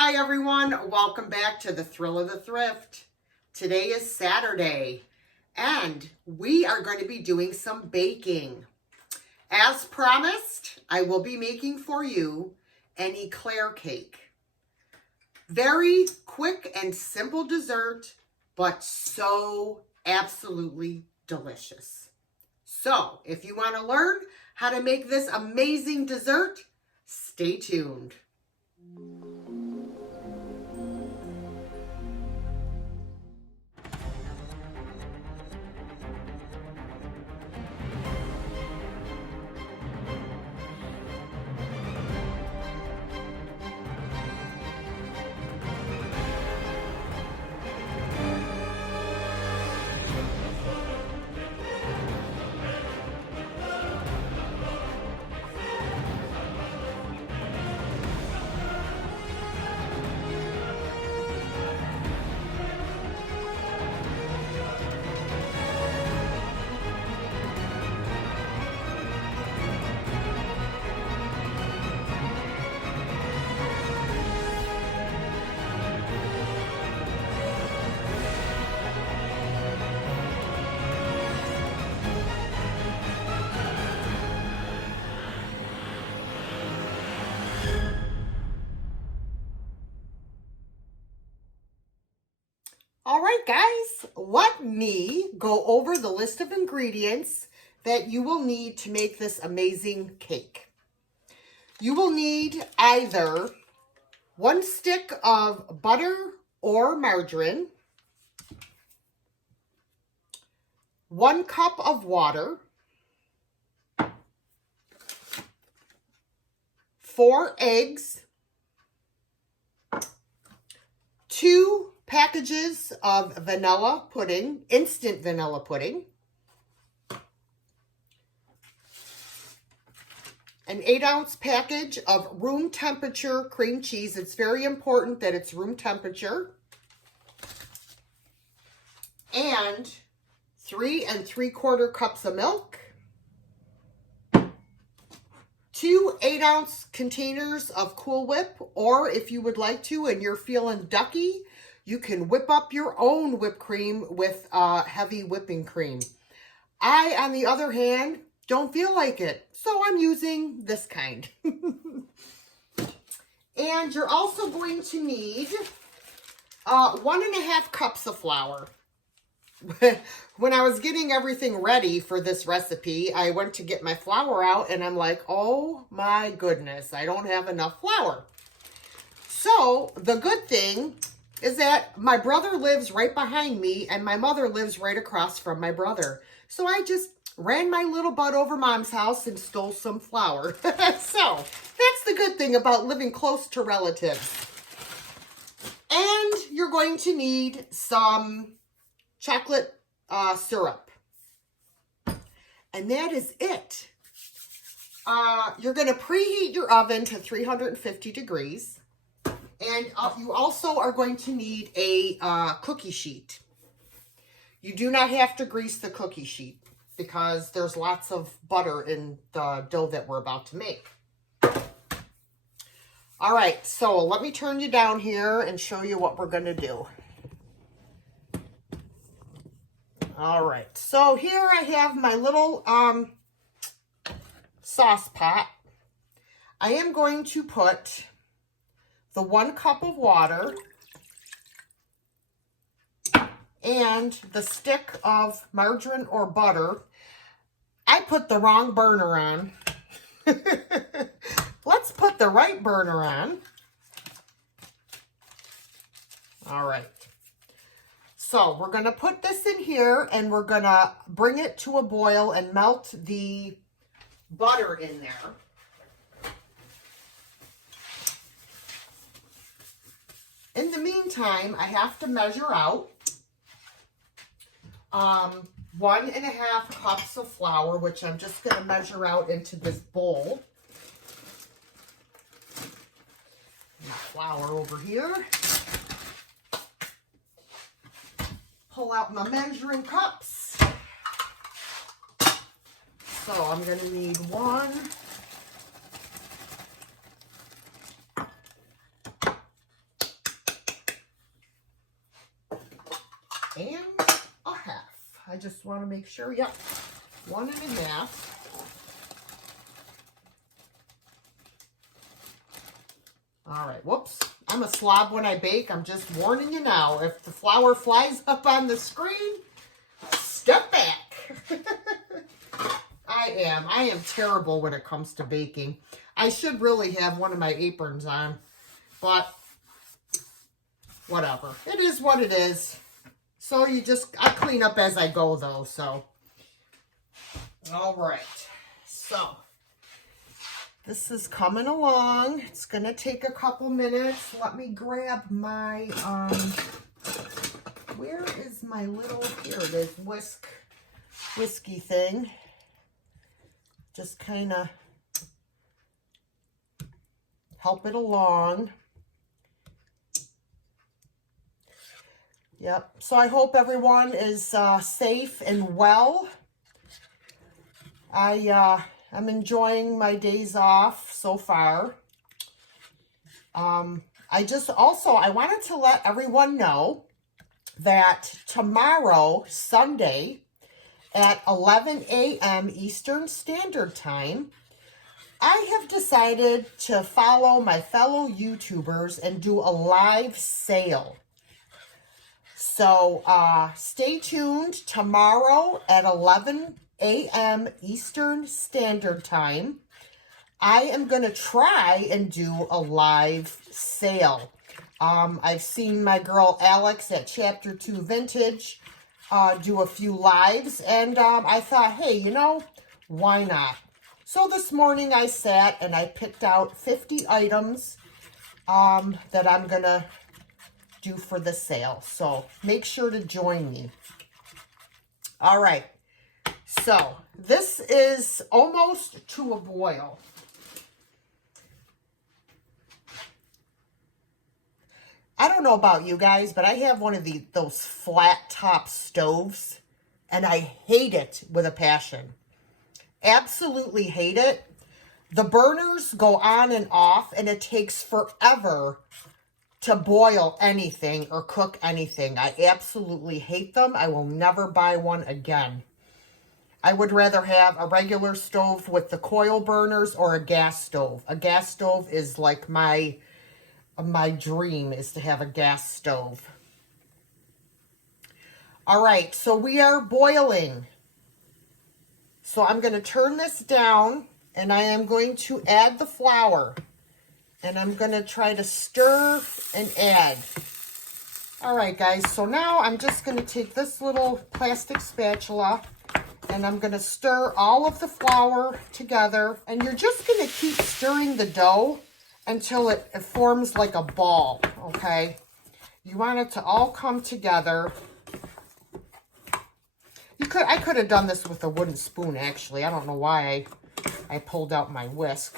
Hi everyone, welcome back to the Thrill of the Thrift. Today is Saturday and we are going to be doing some baking. As promised, I will be making for you an eclair cake. Very quick and simple dessert, but so absolutely delicious. So if you want to learn how to make this amazing dessert, stay tuned. All right, guys, let me go over the list of ingredients that you will need to make this amazing cake. You will need either 1 stick of butter or margarine, 1 cup of water, 4 eggs, 2 packages of vanilla pudding, instant vanilla pudding, an 8-ounce package of room temperature cream cheese. It's very important that it's room temperature, and 3 3/4 cups of milk, 2 8-ounce containers of Cool Whip, or if you would like to and you're feeling ducky, you can whip up your own whipped cream with heavy whipping cream. I, on the other hand, don't feel like it, so I'm using this kind. And you're also going to need 1.5 cups of flour. When I was getting everything ready for this recipe, I went to get my flour out and I'm like, oh my goodness, I don't have enough flour. So the good thing is that my brother lives right behind me and my mother lives right across from my brother. So I just ran my little butt over mom's house and stole some flour. So that's the good thing about living close to relatives. And you're going to need some chocolate syrup. And that is it. You're going to preheat your oven to 350 degrees. And you also are going to need a cookie sheet. You do not have to grease the cookie sheet because there's lots of butter in the dough that we're about to make. All right, so let me turn you down here and show you what we're going to do. All right, so here I have my little sauce pot. I am going to put the 1 cup of water and the stick of margarine or butter. I put the wrong burner on. Let's put the right burner on. All right. So we're going to put this in here and we're going to bring it to a boil and melt the butter in there. In the meantime, I have to measure out 1.5 cups of flour, which I'm just going to measure out into this bowl. My flour over here. Pull out my measuring cups. So I'm going to need 1, and a half. I just want to make sure, yep, 1 1/2. All right, whoops. I'm a slob when I bake. I'm just warning you now. If the flour flies up on the screen, step back. I am terrible when it comes to baking. I should really have one of my aprons on, but whatever. It is what it is. So I clean up as I go though, so. All right, so this is coming along. It's gonna take a couple minutes. Let me grab my, where is my little, here it is, whiskey thing. Just kind of help it along. Yep, so I hope everyone is safe and well. I'm enjoying my days off so far. I wanted to let everyone know that tomorrow, Sunday, at 11 a.m. Eastern Standard Time, I have decided to follow my fellow YouTubers and do a live sale. So stay tuned tomorrow at 11 a.m. Eastern Standard Time. I am going to try and do a live sale. I've seen my girl Alex at Chapter 2 Vintage do a few lives, and I thought, hey, you know, why not? So this morning I sat and I picked out 50 items that I'm going to do for the sale. So make sure to join me. All right. So this is almost to a boil. I don't know about you guys, but I have one of those flat top stoves, and I hate it with a passion. Absolutely hate it. The burners go on and off, and it takes forever to boil anything or cook anything. I absolutely hate them. I will never buy one again. I would rather have a regular stove with the coil burners or a gas stove. A gas stove is like my dream, is to have a gas stove. All right, so we are boiling. So I'm going to turn this down, and I am going to add the flour. And I'm going to try to stir and add. All right, guys, so now I'm just going to take this little plastic spatula, and I'm going to stir all of the flour together. And you're just going to keep stirring the dough until it forms like a ball, okay? You want it to all come together. I could have done this with a wooden spoon, actually. I don't know why I pulled out my whisk.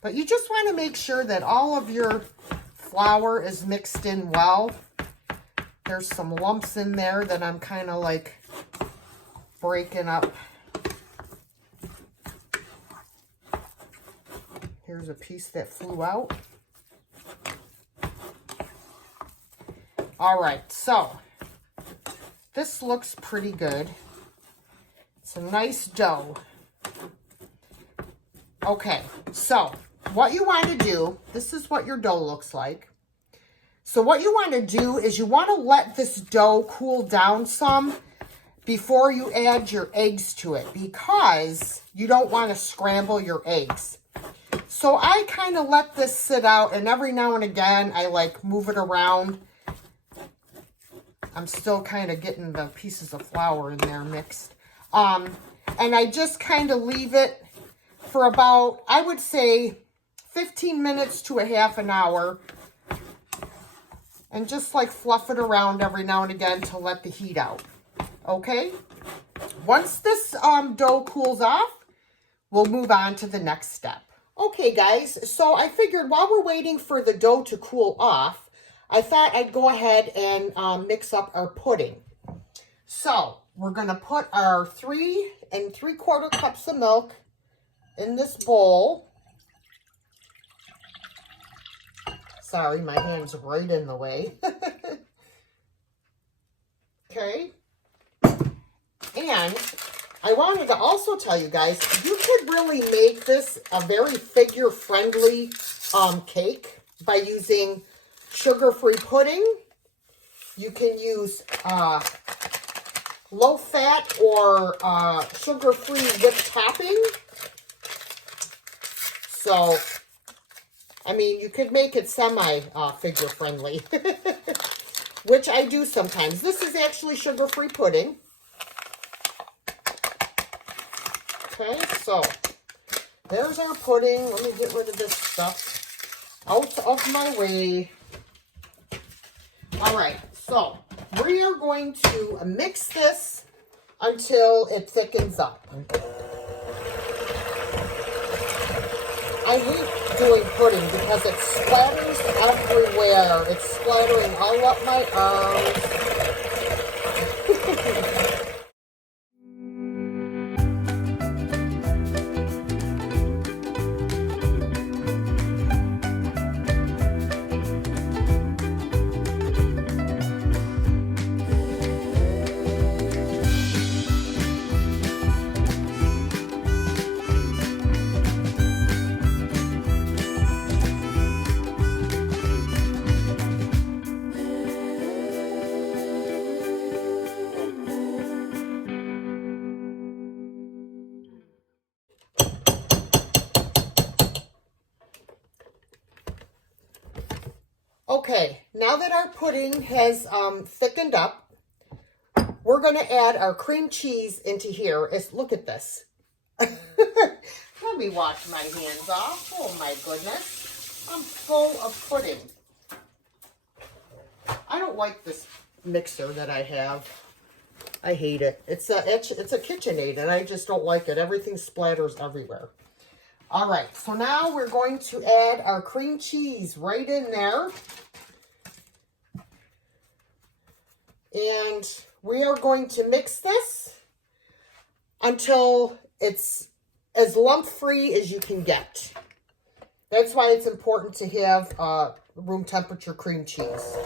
But you just want to make sure that all of your flour is mixed in well. There's some lumps in there that I'm kind of like breaking up. Here's a piece that flew out. All right, so this looks pretty good. It's a nice dough. Okay, so what you want to do, this is what your dough looks like. So what you want to do is you want to let this dough cool down some before you add your eggs to it, because you don't want to scramble your eggs. So I kind of let this sit out, and every now and again I like move it around. I'm still kind of getting the pieces of flour in there mixed. And I just kind of leave it for about, I would say, 15 minutes to a half an hour. And just like fluff it around every now and again to let the heat out. Okay? Once this dough cools off, we'll move on to the next step. Okay, guys, so I figured while we're waiting for the dough to cool off, I thought I'd go ahead and mix up our pudding. So we're going to put our 3 3/4 cups of milk in this bowl. Sorry, my hand's right in the way. wanted to also tell you guys, you could really make this a very figure-friendly cake by using sugar-free pudding. You can use low-fat or sugar-free whipped topping. So, I mean, you could make it semi-figure-friendly, which I do sometimes. This is actually sugar-free pudding. Okay, so there's our pudding. Let me get rid of this stuff out of my way. All right, so we are going to mix this until it thickens up. I hate doing pudding because it splatters everywhere. It's splattering all up my arms. Okay, now that our pudding has thickened up, we're going to add our cream cheese into here. Look at this. Let me wash my hands off. Oh my goodness. I'm full of pudding. I don't like this mixer that I have. I hate it. It's a KitchenAid and I just don't like it. Everything splatters everywhere. All right, so now we're going to add our cream cheese right in there. And we are going to mix this until it's as lump-free as you can get. That's why it's important to have room temperature cream cheese.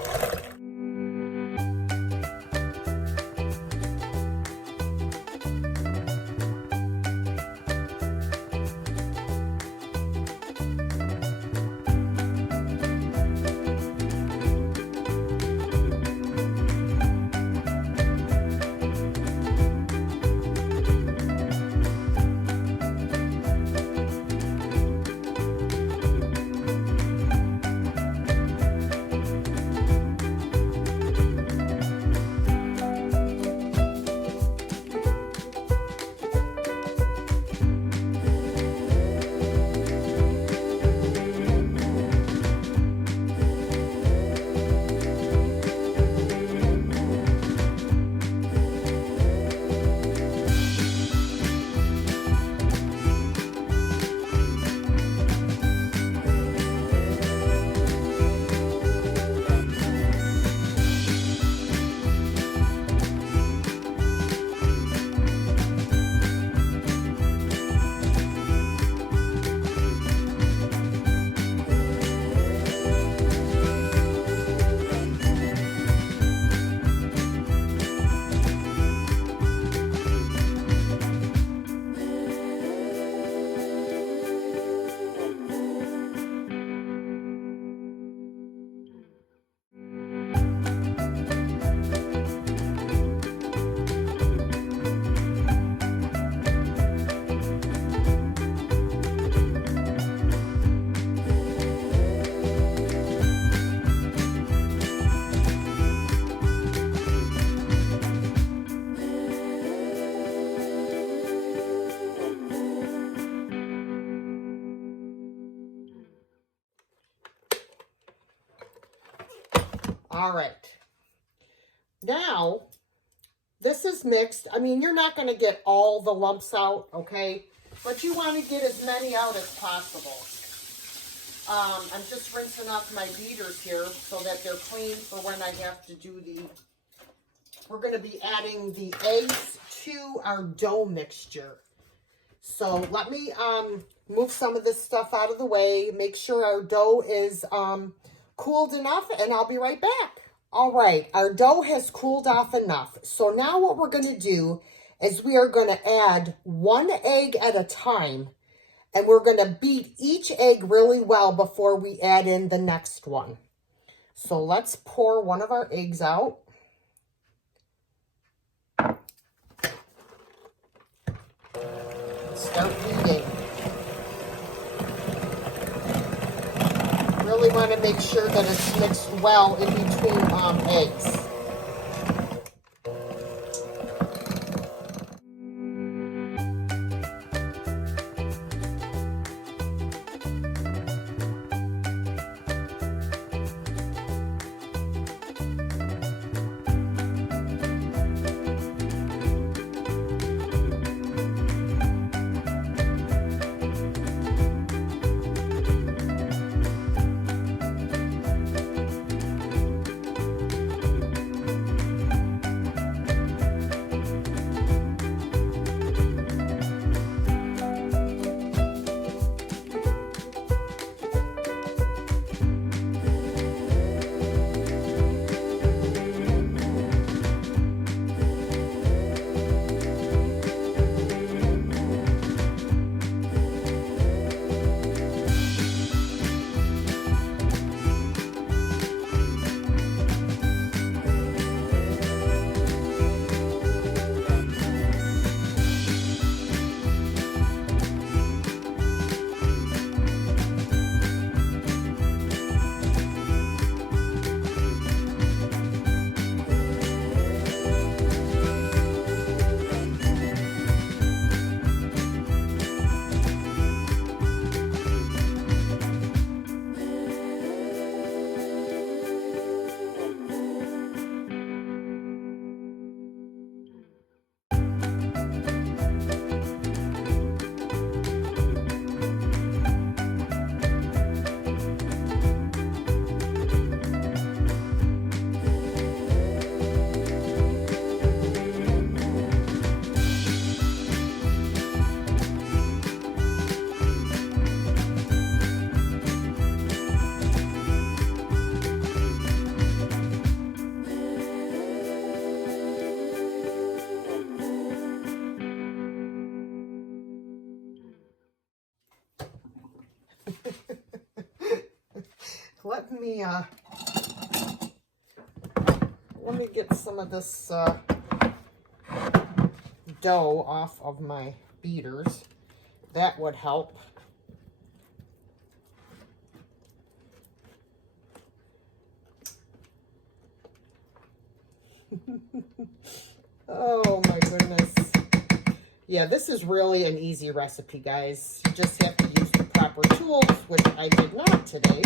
All right. Now, this is mixed. I mean, you're not going to get all the lumps out, okay? But you want to get as many out as possible. I'm just rinsing off my beaters here so that they're clean for when I have to do the... We're going to be adding the eggs to our dough mixture. So let me move some of this stuff out of the way, make sure our dough is cooled enough, and I'll be right back. All right, our dough has cooled off enough. So now what we're going to do is we are going to add 1 egg at a time. And we're going to beat each egg really well before we add in the next one. So let's pour one of our eggs out. Start beating. Really want to make sure that it's mixed well in between eggs. Let me get some of this dough off of my beaters. That would help. Oh my goodness. Yeah, this is really an easy recipe, guys. You just have to use the proper tools, which I did not today.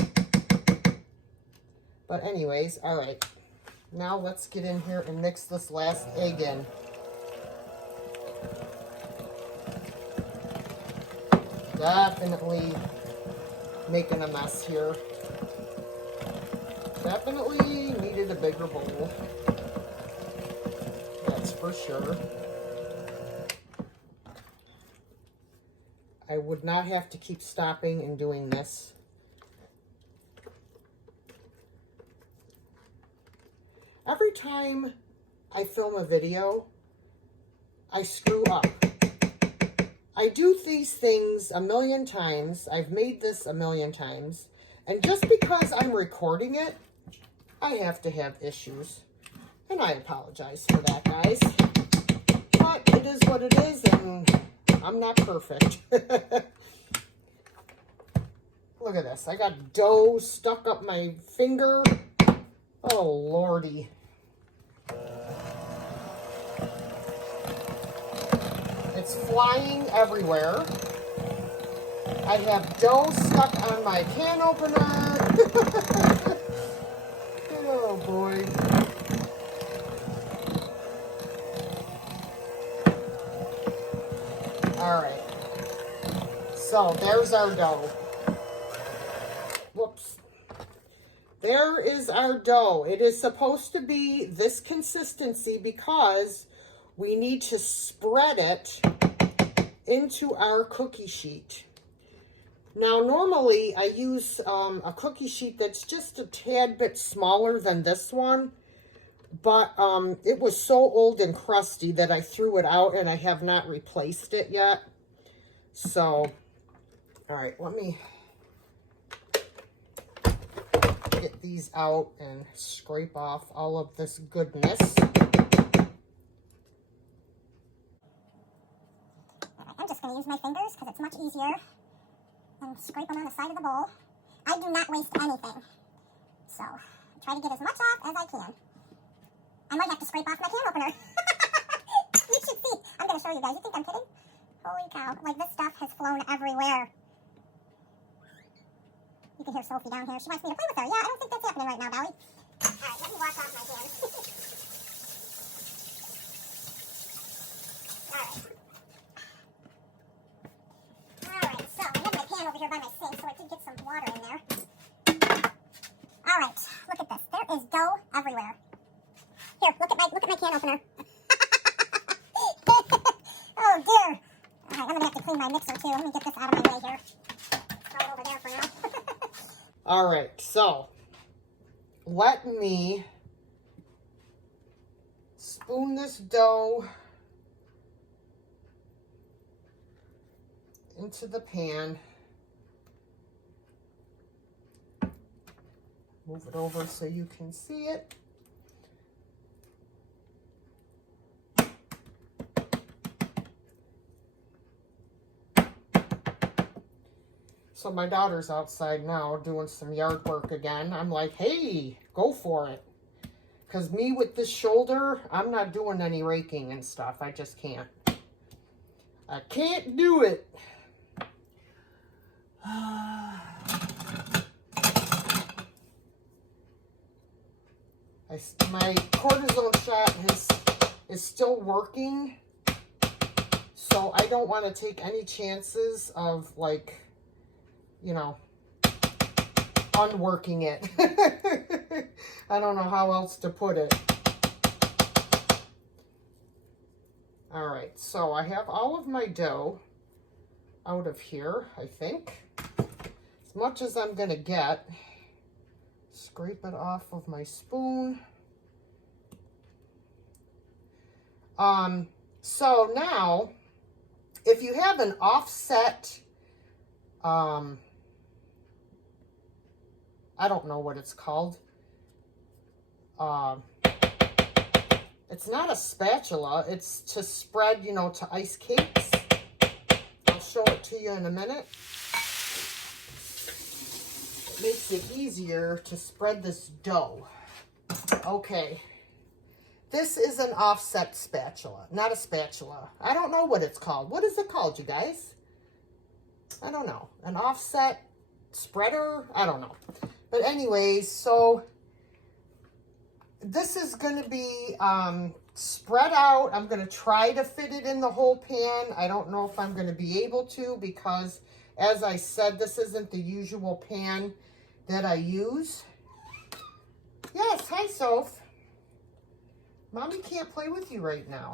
But anyways, all right. Now let's get in here and mix this last egg in. Definitely making a mess here. Definitely needed a bigger bowl. That's for sure. I would not have to keep stopping and doing this. Every time I film a video, I screw up. I do these things a million times. I've made this a million times. And just because I'm recording it, I have to have issues. And I apologize for that, guys. But it is what it is, and I'm not perfect. Look at this. I got dough stuck up my finger. Oh, Lordy. It's flying everywhere. I have dough stuck on my can opener. Oh, boy. All right. So, there's our dough. Whoops. There is our dough. It is supposed to be this consistency because we need to spread it into our cookie sheet. Now, normally I use a cookie sheet that's just a tad bit smaller than this one, But it was so old and crusty that I threw it out, and I have not replaced it yet. So, all right, let me get these out and scrape off all of this goodness. I'm just going to use my fingers because it's much easier, and scrape them on the side of the bowl. I do not waste anything, so I try to get as much off as I can. I might have to scrape off my can opener. You should see. I'm going to show you guys. You think I'm kidding? Holy cow. Like, this stuff has flown everywhere. You can hear Sophie down here. She wants me to play with her. Yeah, I don't think that's happening right now, Dolly. All right, let me wash off my hands. Alright, so I have my pan over here by my sink, so I did get some water in there. Alright, look at this. There is dough everywhere. Here, look at my can opener. Oh dear. Alright, I'm gonna have to clean my mixer too. Let me get this out of my way here. Throw it over there for now. All right, so let me spoon this dough into the pan. Move it over so you can see it. So my daughter's outside now doing some yard work again. I'm like, hey, go for it. Because me with this shoulder, I'm not doing any raking and stuff. I just can't. I can't do it. My cortisone shot is still working. So I don't want to take any chances of, like, you know, unworking it. I don't know how else to put it. All right, so I have all of my dough out of here, I think. As much as I'm gonna get. Scrape it off of my spoon. So now, if you have an offset, I don't know what it's called. It's not a spatula. It's to spread, you know, to ice cakes. I'll show it to you in a minute. It makes it easier to spread this dough. Okay. This is an offset spatula, not a spatula. I don't know what it's called. What is it called, you guys? I don't know. An offset spreader? I don't know. But anyways, so this is going to be spread out. I'm going to try to fit it in the whole pan. I don't know if I'm going to be able to because, as I said, this isn't the usual pan that I use. Yes, hi, Soph. Mommy can't play with you right now.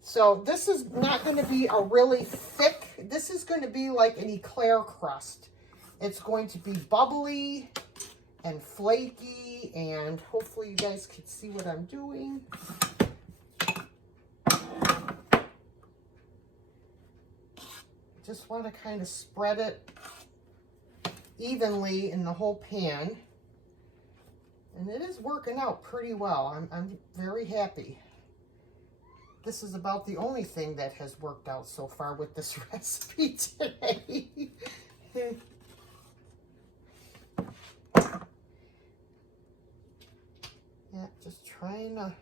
So this is not going to be a really thick, this is going to be like an Eclair crust. It's going to be bubbly and flaky, and hopefully you guys can see what I'm doing. Just want to kind of spread it evenly in the whole pan. And it is working out pretty well. I'm very happy. This is about the only thing that has worked out so far with this recipe today. Yeah, just trying to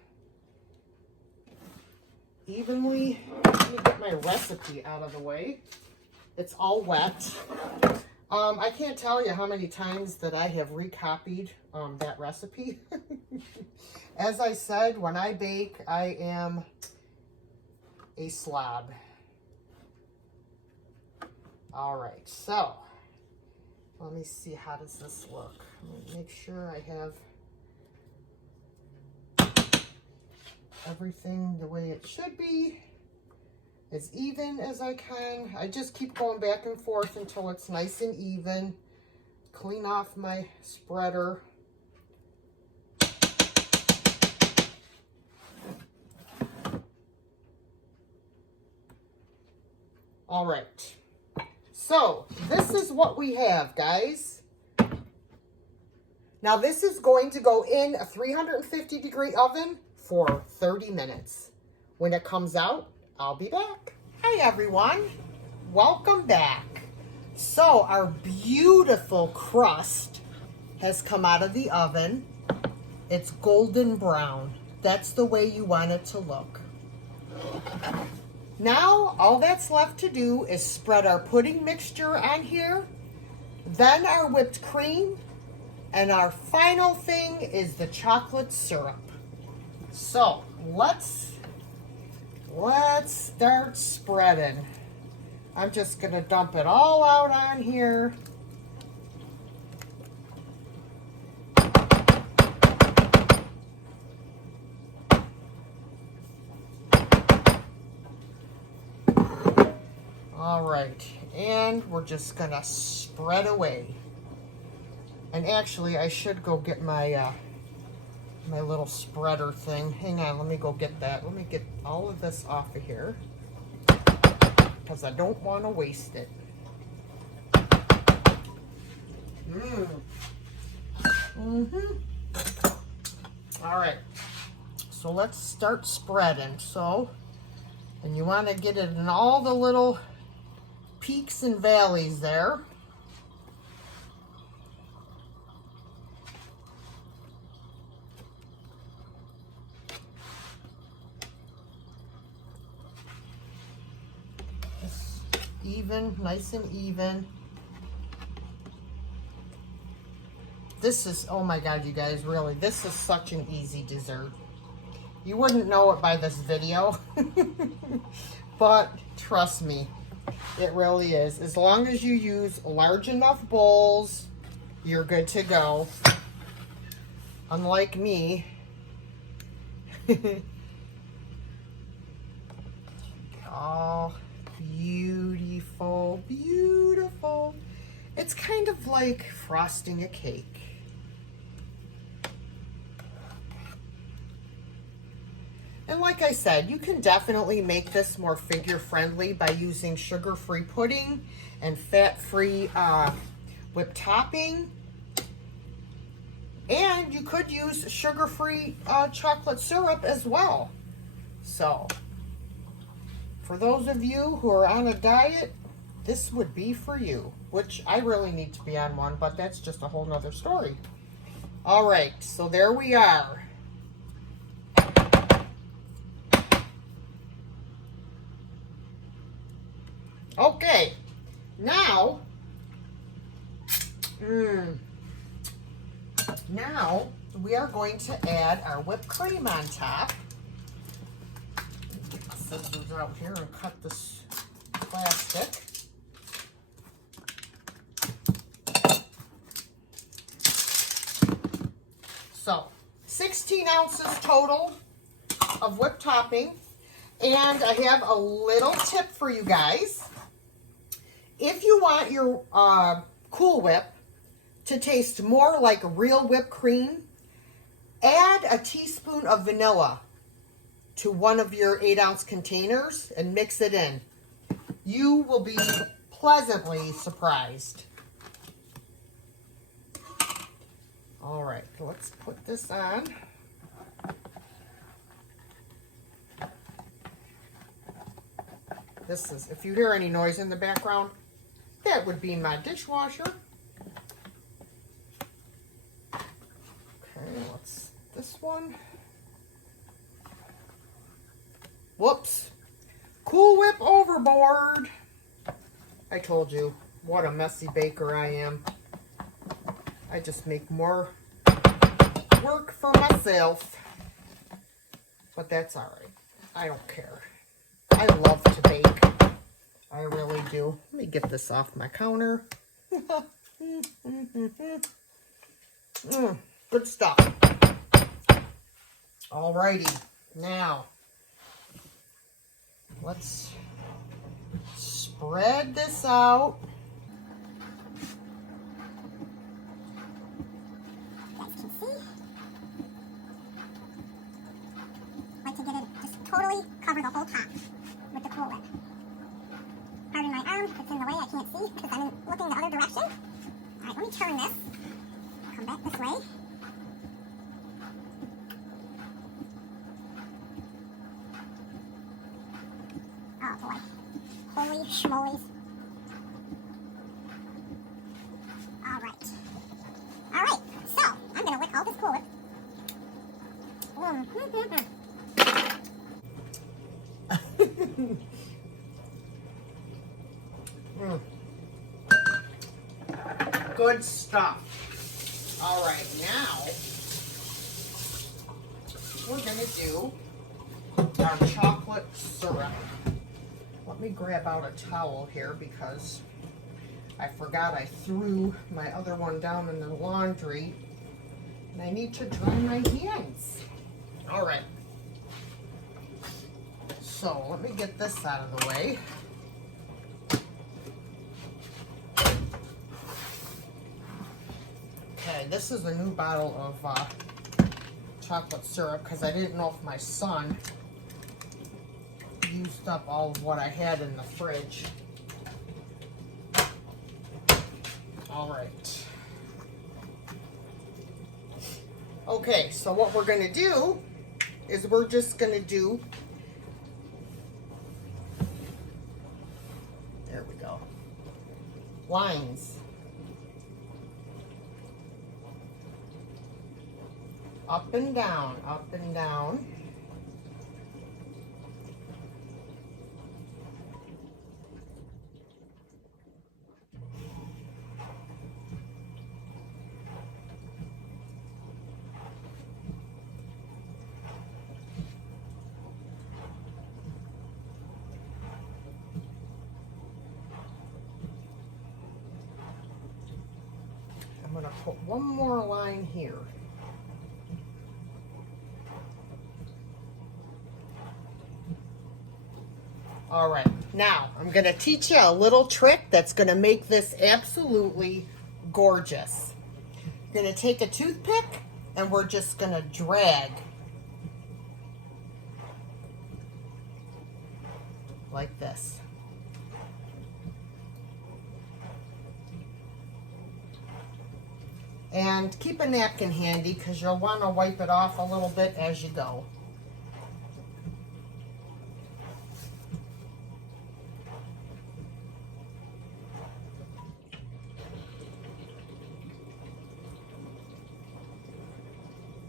evenly, let me get my recipe out of the way. It's all wet. I can't tell you how many times that I have recopied that recipe. As I said, when I bake, I am a slob. All right, so let me see, how does this look? Let me make sure I have everything the way it should be, as even as I can. I just keep going back and forth until it's nice and even. Clean off my spreader. All right. So this is what we have, guys. Now this is going to go in a 350-degree oven for 30 minutes. When it comes out, I'll be back. Hi, everyone. Welcome back. So our beautiful crust has come out of the oven. It's golden brown. That's the way you want it to look. Now, all that's left to do is spread our pudding mixture on here, then our whipped cream, and our final thing is the chocolate syrup. So, let's start spreading. I'm just gonna dump it all out on here. All right, and we're just gonna spread away. And actually, I should go get my my little spreader thing. Hang on, let me go get that. Let me get all of this off of here because I don't want to waste it. All right, so let's start spreading. So, and you want to get it in all the little peaks and valleys there. Just even, nice and even. This is, oh my God, you guys, really, this is such an easy dessert. You wouldn't know it by this video, but trust me, it really is. As long as you use large enough bowls, you're good to go. Unlike me. Oh, beautiful, beautiful. It's kind of like frosting a cake. And like I said, you can definitely make this more figure-friendly by using sugar-free pudding and fat-free whipped topping. And you could use sugar-free chocolate syrup as well. So, for those of you who are on a diet, this would be for you. Which I really need to be on one, but that's just a whole nother story. All right, so there we are. Okay, now, now we are going to add our whipped cream on top. Get the scissors out here and cut this plastic. So, 16 ounces total of whipped topping. And I have a little tip for you guys. If you want your Cool Whip to taste more like real whipped cream, add a teaspoon of vanilla to one of your 8-ounce containers and mix it in. You will be pleasantly surprised. All right, let's put this on. This is, if you hear any noise in the background, that would be my dishwasher. Okay, what's this one? Whoops. Cool Whip overboard. I told you, what a messy baker I am. I just make more work for myself. But that's all right. I don't care. I love to bake. I really do. Let me get this off my counter. Good stuff. Alrighty. Now, let's spread this out. You guys can see. I like to get it, just totally cover the whole top with the Cool Whip. Pardon turn this. Come back this way. Oh boy. Holy schmolies. Alright. Alright, so I'm gonna lick all this cooler. Good stuff. All right, now we're gonna do our chocolate syrup. Let me grab out a towel here because I forgot I threw my other one down in the laundry and I need to dry my hands. All right. So let me get this out of the way. Okay, this is a new bottle of chocolate syrup because I didn't know if my son used up all of what I had in the fridge. All right. Okay, so what we're gonna do is we're just gonna do, there we go, lines. Up and down, up and down. I'm going to put one more line here. All right, now I'm going to teach you a little trick that's going to make this absolutely gorgeous. You're going to take a toothpick and we're just going to drag like this. And keep a napkin handy because you'll want to wipe it off a little bit as you go.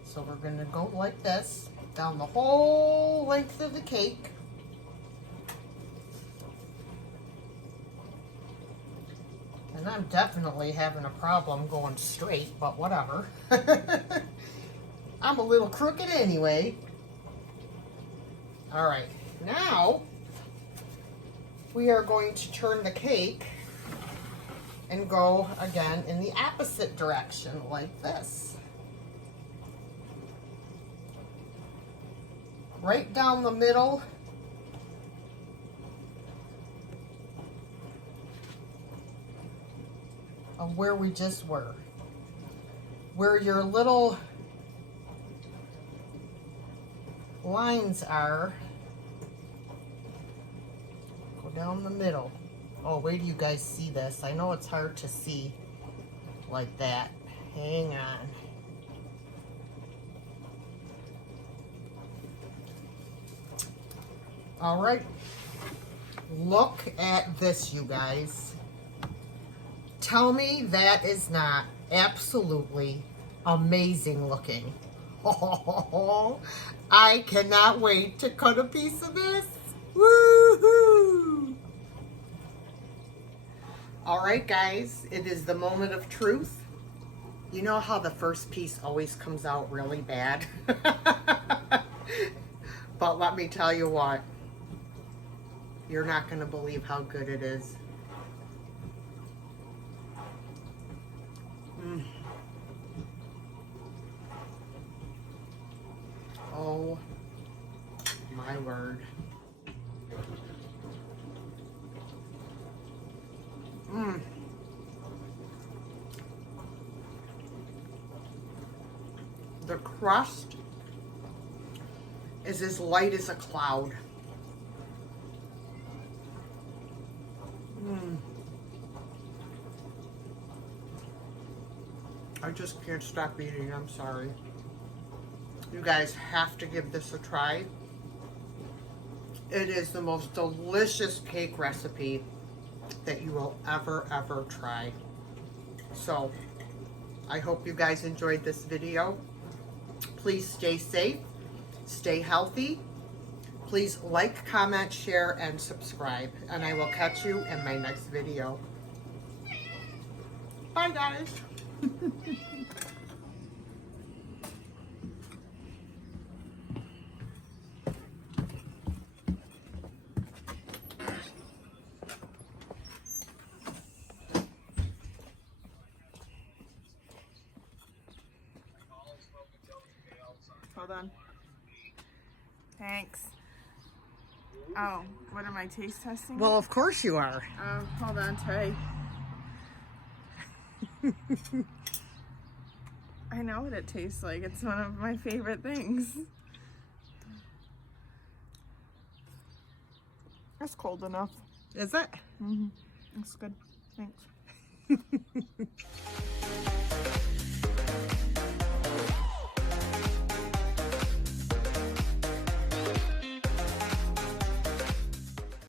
So we're going to go like this down the whole length of the cake. And I'm definitely having a problem going straight, but whatever. I'm a little crooked anyway. All right, now we are going to turn the cake and go again in the opposite direction like this. Right down the middle. Of where we just were. Where your little lines are. Go down the middle. Oh, wait till you guys see this. I know it's hard to see like that. Hang on. All right, look at this, you guys. Tell me that is not absolutely amazing looking. Oh, I cannot wait to cut a piece of this. Woohoo! All right, guys, it is the moment of truth. You know how the first piece always comes out really bad? But let me tell you what. You're not going to believe how good it is. Oh my word. The crust is as light as a cloud. I just can't stop eating. I'm sorry. You guys have to give this a try. It is the most delicious cake recipe that you will ever try. So I hope you guys enjoyed this video. Please stay safe, stay healthy. Please like, comment, share, and subscribe. And I will catch you in my next video. Bye, guys. Hold on. Thanks. Oh, what am I taste testing? Well, of course you are. Oh, hold on, Trey. I know what it tastes like. It's one of my favorite things. It's cold enough. Is it? Mm-hmm. It's good. Thanks.